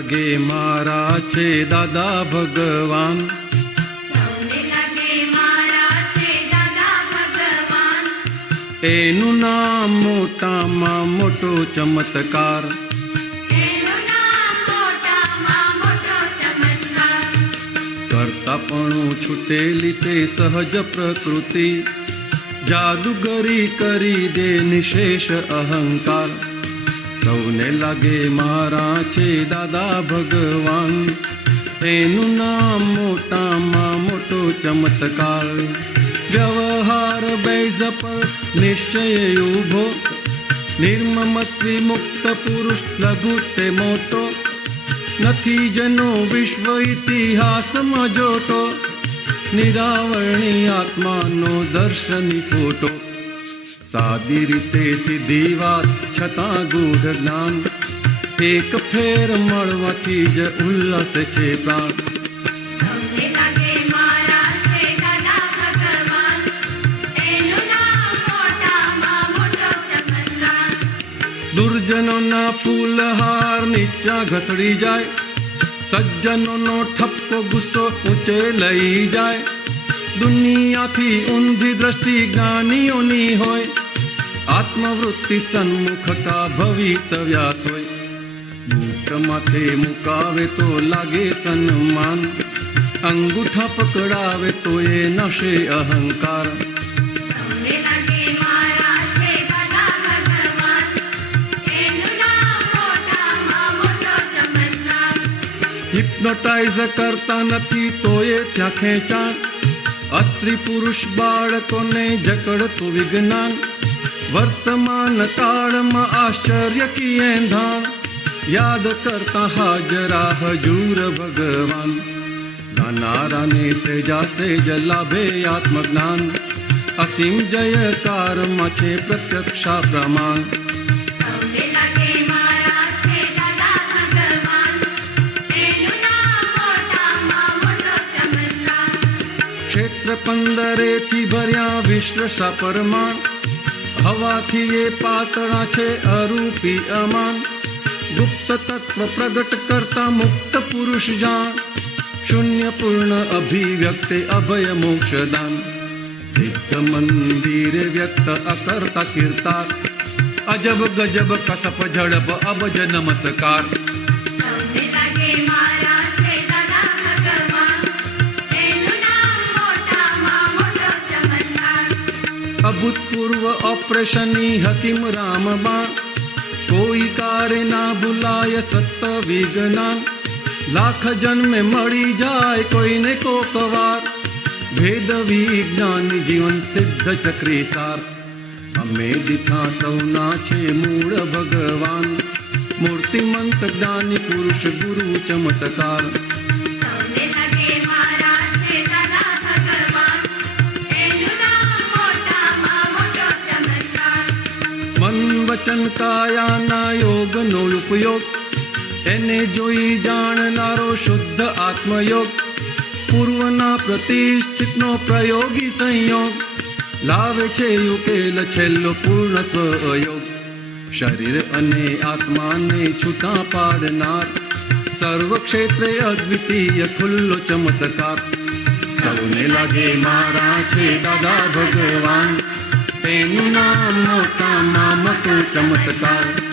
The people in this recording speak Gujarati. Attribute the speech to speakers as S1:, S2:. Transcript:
S1: લાગે મારા છે દાદા ભગવાન? એનું નામ મોટામાં મોટો ચમત્કાર. કરતાપણું છૂટેલી તે સહજ પ્રકૃતિ. જાદુગરી કરી દે નિશેષ અહંકાર. સૌને લાગે મારા છે દાદા ભગવાન. એનું નામ મોટામાં મોટો ચમત્કાર. વ્યવહાર બેઝ નિશ્ચય ઊભો નિર્મમત્વી મુક્ત પુરુષ લઘુ તે મોટો. નથી જનો વિશ્વ ઇતિહાસમાં જોટો. નિરાવરણી આત્માનો દર્શની ફોટો. સાદી રીતે સીધી વાત છતાં ગૂઢ જ્ઞાન. એક ફેર મળવાથી જ ઉલ્લાસ છે પ્રાણ. દુર્જનોના ફૂલહાર નીચા ઘસડી જાય. સજ્જનોનો ઠપકો ગુસ્સો ઊંચે લઈ જાય. દુનિયાથી ઊંધી દ્રષ્ટિ જ્ઞાનીઓની હોય આત્મવૃત્તિ સન્મુખતા ભવિતવ્યાસ હોય બૂટ માથે મુકાવે તો લાગે સન્માન અંગૂઠા પકડાવે તો એ નશે અહંકાર
S2: સૌને લાગે મારા છે દાદા ભગવાન એનું નામ મોટામાં મોટો ચમત્કાર
S1: હિપ્નોટાઇઝ કરતા નથી તો એ ત્યાં ખેંચાણ અસ્ત્રી પુરુષ બાળકોને જકડતું વિજ્ઞાન વર્તમાન કાળમાં આશ્ચર્ય કી એંધાણ યાદ કરતા હાજરા હજૂર ભગવાન ગાનારાને સેજા સેજ લાભે આત્મજ્ઞાન અસીમ જયકારમાં છે પ્રત્યક્ષા પ્રમાણ ક્ષેત્ર પંદરેથી ભર્યા વિશ્વ પરમાણ હવાથી એ પાતળા છે અરૂપી અમાન ગુપ્ત તત્વ પ્રગટ કરતા મુક્ત પુરુષ જાણ. શૂન્ય પૂર્ણ અભિવ્યક્તે અભય મોક્ષદાન સિદ્ધ મંદિરે વ્યક્ત અકર્તા કીર્તા અજબ ગજબ કસપ ઝડપ અબજ નમસ્કાર. અભૂતપૂર્વ ઓપરેશનની હકીમ રામબાણ કોઈ કારે ના ભૂલાય સત્ત વિજ્ઞાન લાખ જન્મે મળી જાય કોઈને કોક ભેદ વિજ્ઞાન જીવન સિદ્ધ ચક્રી સાર અમે દીઠા સૌના છે મૂળ ભગવાન મૂર્તિમંત જ્ઞાની પુરુષ ગુરુ ચમત્કાર વચન કાયાના યોગનો ઉપયોગ. એને જોઈ જાણનારો શુદ્ધ આત્મયોગ. પૂર્વના પ્રતિષ્ઠિતનો પ્રયોગી સંયોગ. લાવે છે ઉકેલ છેલ્લો પૂર્ણ સ્વયોગ. શરીર અને આત્માને છૂટા પાડનાર. સર્વ ક્ષેત્રે અદ્વિતીય ખુલ્લો ચમત્કાર. સૌને લાગે મારા છે દાદા ભગવાન. તેનું નામ મોટા નામ તું ચમત્કાર